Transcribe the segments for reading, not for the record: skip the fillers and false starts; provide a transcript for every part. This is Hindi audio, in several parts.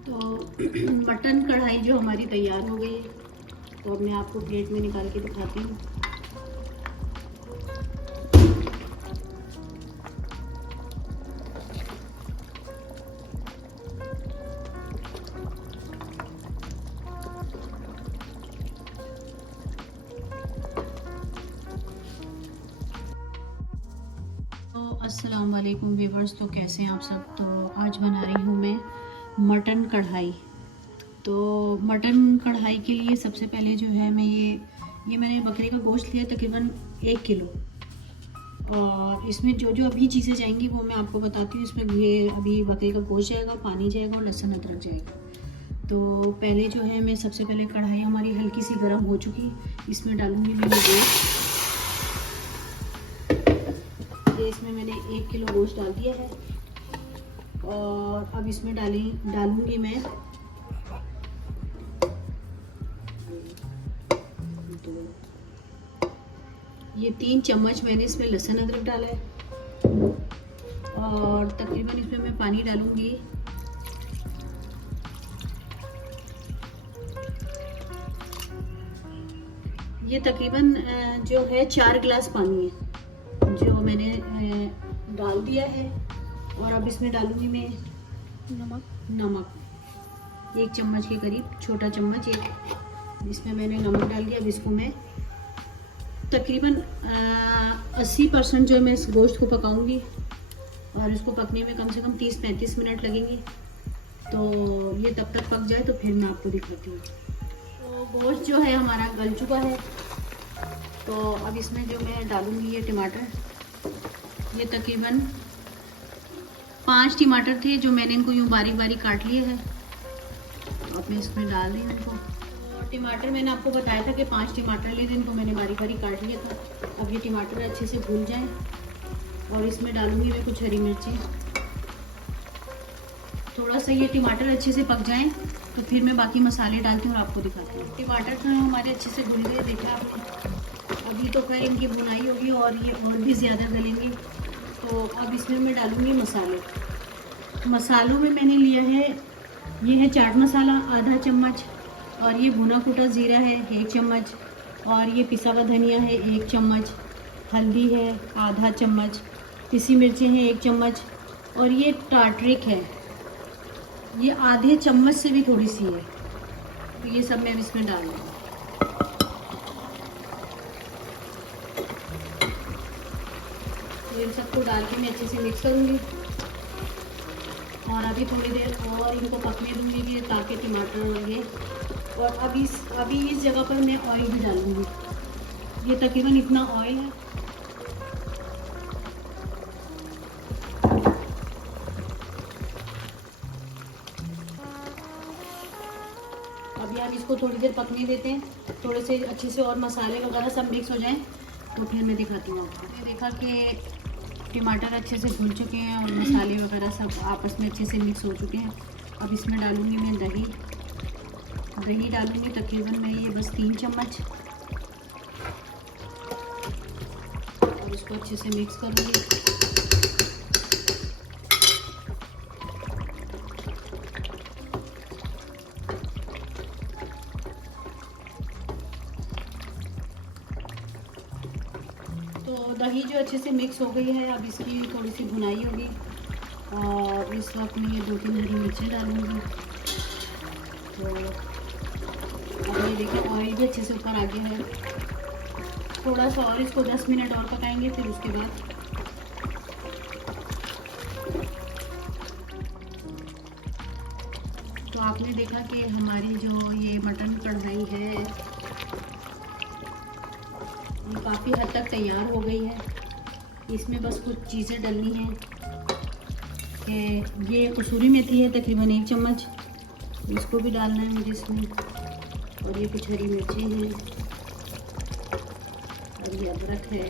तो मटन कढ़ाई जो हमारी तैयार हो गई है, तो अब मैं आपको प्लेट में निकाल के दिखाती हूँ। तो अस्सलाम वालेकुम व्यूवर्स, तो कैसे हैं आप सब। तो आज बना रही हूँ मैं मटन कढ़ाई। तो मटन कढ़ाई के लिए सबसे पहले जो है मैं ये मैंने बकरे का गोश्त लिया तकरीबन 1 किलो। और इसमें जो जो अभी चीज़ें जाएंगी वो मैं आपको बताती हूँ। इसमें ये अभी बकरे का गोश्त जाएगा, पानी जाएगा और लहसुन अदरक जाएगा। तो पहले जो है मैं सबसे पहले कढ़ाई हमारी हल्की सी गर्म हो चुकी, इसमें डालूँगी मैं ये गोश्त। इसमें मैंने 1 किलो गोश्त डाल दिया है और अब इसमें डालूंगी मैं ये 3 चम्मच मैंने इसमें लहसुन अदरक डाला है। और तकरीबन इसमें मैं पानी डालूंगी ये तकरीबन जो है 4 गिलास पानी है जो मैंने डाल दिया है। और अब इसमें डालूंगी मैं नमक 1 चम्मच के करीब, छोटा चम्मच एक, इसमें मैंने नमक डाल दिया। अब इसको मैं तकरीबन 80% जो है मैं इस गोश्त को पकाऊंगी और इसको पकने में कम से कम 30-35 मिनट लगेंगे। तो ये तब तक पक जाए तो फिर मैं आपको दिखाती हूँ। तो गोश्त जो है हमारा गल चुका है। तो अब इसमें जो मैं डालूंगी ये टमाटर, ये तकरीबन 5 टमाटर थे जो मैंने इनको यूँ बारीक बारीक काट लिए हैं। अब मैं इसमें डाल रही हूँ इनको। टमाटर मैंने आपको बताया था कि 5 टमाटर लिए थे, इनको मैंने बारीक बारीक काट लिया था। अब ये टमाटर अच्छे से भून जाएं और इसमें डालूंगी मैं कुछ हरी मिर्ची। थोड़ा सा ये टमाटर अच्छे से पक जाएं तो फिर मैं बाकी मसाले डालती हूँ और आपको दिखाती हूँ। टमाटर तो हमारे अच्छे से भुन गए, देखा आपने। अभी तो खैर इनकी भुनाई होगी और ये और भी ज़्यादा गलेंगे। तो अब इसमें मैं डालूँगी मसाले। मसालों में मैंने लिया है, ये है चाट मसाला आधा चम्मच, और ये भुना कुटा ज़ीरा है 1 चम्मच, और ये पिसा हुआ धनिया है 1 चम्मच, हल्दी है आधा चम्मच, पिसी मिर्चें हैं 1 चम्मच, और ये टार्टरिक है, ये आधे चम्मच से भी थोड़ी सी है। तो ये सब मैं इसमें डाल दूँगी। इन सबको डाल के मैं अच्छे से मिक्स करूँगी और अभी थोड़ी देर और इनको पकने दूँगी कि ताकि टमाटर लगे। और अभी इस जगह पर मैं ऑयल भी डालूँगी। ये तकरीबन इतना ऑयल है। अभी हम इसको थोड़ी देर पकने देते हैं, थोड़े से अच्छे से और मसाले वगैरह सब मिक्स हो जाएं तो फिर मैं दिखाती हूँ आपको। मैंने देखा कि टमाटर अच्छे से भून चुके हैं और मसाले वगैरह सब आपस में अच्छे से मिक्स हो चुके हैं। अब इसमें डालूँगी मैं दही डालूँगी तकरीबन मैं ये बस 3 चम्मच, और इसको अच्छे से मिक्स करूँगी। तो दही जो अच्छे से मिक्स हो गई है, अब इसकी थोड़ी सी भुनाई होगी और इस वक्त मैं ये 2-3 हरी मिर्चें डालूँगी। तो अब ये देखिए ऑयल भी अच्छे से ऊपर आ गया है। थोड़ा सा और इसको 10 मिनट और पकाएंगे, फिर उसके बाद तो आपने देखा कि हमारी जो ये मटन कढ़ाई है ये काफ़ी हद तक तैयार हो गई है। इसमें बस कुछ चीज़ें डालनी हैं कि ये कसूरी मेथी है तकरीबन 1 चम्मच, इसको भी डालना है मुझे इसमें, और ये कुछ हरी मिर्ची हैं और ये अदरक है।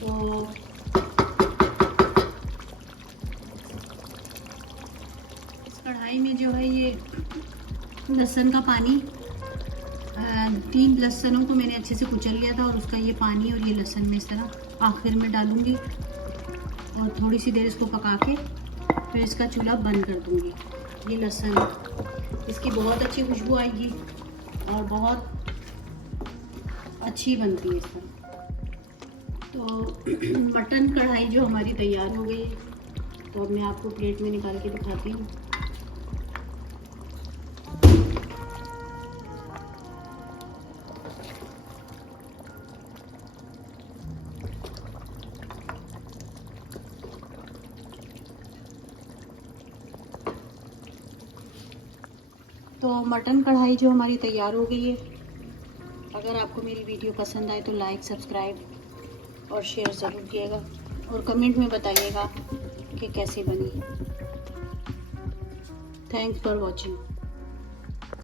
तो इस कढ़ाई में जो है ये लहसुन का पानी, 3 लहसुनों को मैंने अच्छे से कुचल लिया था और उसका ये पानी और ये लहसुन में इस तरह आखिर में डालूंगी और थोड़ी सी देर इसको पका के फिर इसका चूल्हा बंद कर दूँगी। ये लहसुन, इसकी बहुत अच्छी खुशबू आएगी और बहुत अच्छी बनती है इसमें। तो मटन कढ़ाई जो हमारी तैयार हो गई है, तो अब मैं आपको प्लेट में निकाल के दिखाती हूँ। तो मटन कढ़ाई जो हमारी तैयार हो गई है। अगर आपको मेरी वीडियो पसंद आए तो लाइक, सब्सक्राइब और शेयर ज़रूर कीजिएगा और कमेंट में बताइएगा कि कैसी बनी। Thanks for watching.